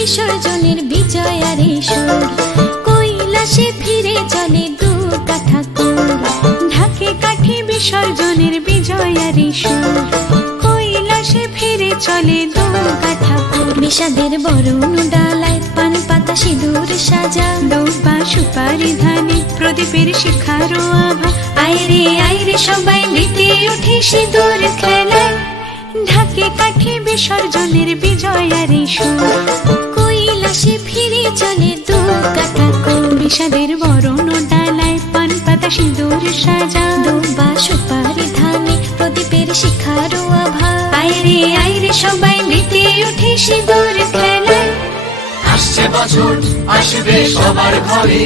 বিসর্জনের বিজয়ারে সুর, কৈলাসে ফিরে চলে দু কাঠা কুল। ঢাকে কাঠি বিসর্জনের বিজয়ারে সুর, কৈলাসে ফিরে চলে দু কাঠা কুল। বিষাদের বরণ ডালায় পান পাতা সিঁদুর সাজা, দৌপা সুপারি ধানে প্রদীপের শিখার আভা। আইরে সবাই মেতে উঠে সিঁদুর খেলায়, ঢাকে কাঠি বিসর্জনের বিজয়ারে সুর, কৈলাসে ফিরে চলে দু কাঠা কুল। বিষাদের বরণ ডালায় পান পাতা সিঁদুর সাজা, দৌপা সুপারি ধানে প্রদীপের শিখার আভা। আইরে সবাই মেতে উঠে সিঁদুর খেলায়। আসছে বছর আসবে সবার ঘরে,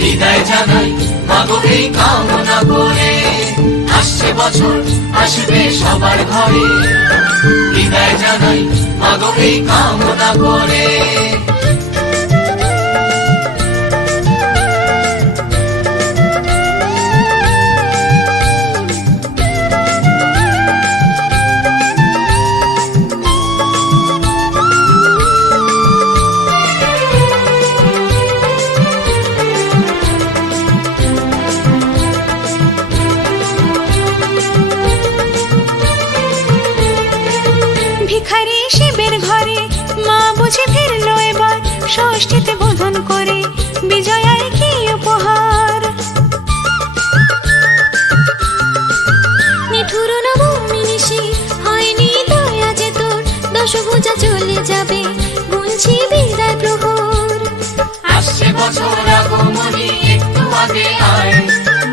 বিদায় জানাই মাগো এই কামনা করে। আসছে বছর আসবে সবার ঘরে, বিদায় জানাই মাগো এই কামনা করে। ভিখারি শিবের ঘরে মা বুঝে ফিরলো এবার, ষষ্ঠীতে বোধন করে বিজয়ায় কি উপহার। নিঠুর নবমী নিশি হয়নি দয়া যে তোর, দশভুজা চলে যাবে গুনছি বিদায় প্রহর। আসছে বছর আগমনী একটু আগে আয়,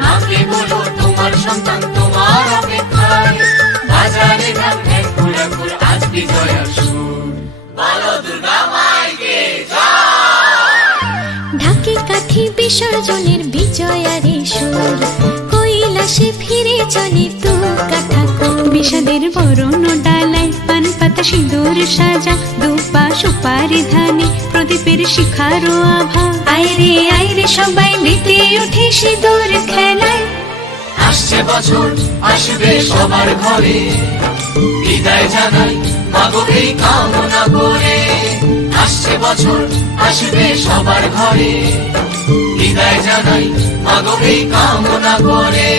মাকে বলো তোমার সন্তান তোমার অপেক্ষায়। বাজারে ধান ঘুরাঘুর আজ বিজয়ার সুর, বলো দুর্গা মাইকে জয়। ঢাকে কাঠি বিসর্জনের বিজয়ারে সুর, কৈলাসে ফিরে চলে দু কাঠা কুল। বিষাদের বরণ ডালায় পান পাতা সিঁদুর সাজা, দৌপা সুপারি ধানে প্রদীপের শিখার আভা। আইরে সবাই মেতে উঠে সিঁদুর খেলায়। আসছে বছর আসবে সবার ঘরে, বিদায় জানাই মাগো এই কামনা করে। আসছে বছর আসবে সবার ঘরে, বিদায় জানাই মাগো এই কামনা করে।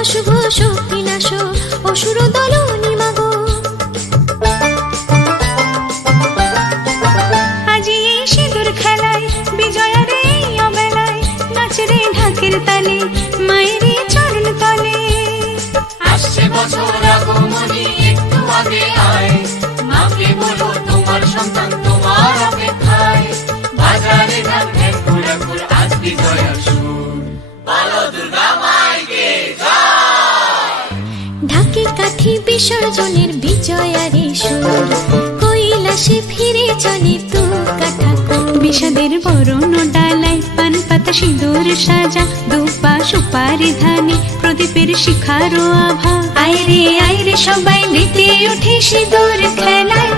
অশুভ শক্তি নাশ অসুর দলনি মাগো, আজি এই সিঁদুর খেলায় বিজয়ারে অবেলায়, নাচরে ঢাকের তালে মায়ের চরণ তলে। আসছে বছর আগমনী একটু আগে আয়, মাকে বলো তোমার সন্তান তোমার অপেক্ষায়। বাজারে ধান ঘুরাঘুর আজ বিজয়ার সুর, বলো দুর্গা মাইকে জয়। ঢাকে কাঠি বিসর্জনের বিজয়ারে সুর, কৈলাসে ফিরে চলে দু কাঠা কুল। বিষাদের বরণ ডালায় পান পাতা সিঁদুর সাজা, দৌপা সুপারি ধানে প্রদীপের শিখার আভা। আইরে সবাই মেতে উঠে সিঁদুর খেলায়।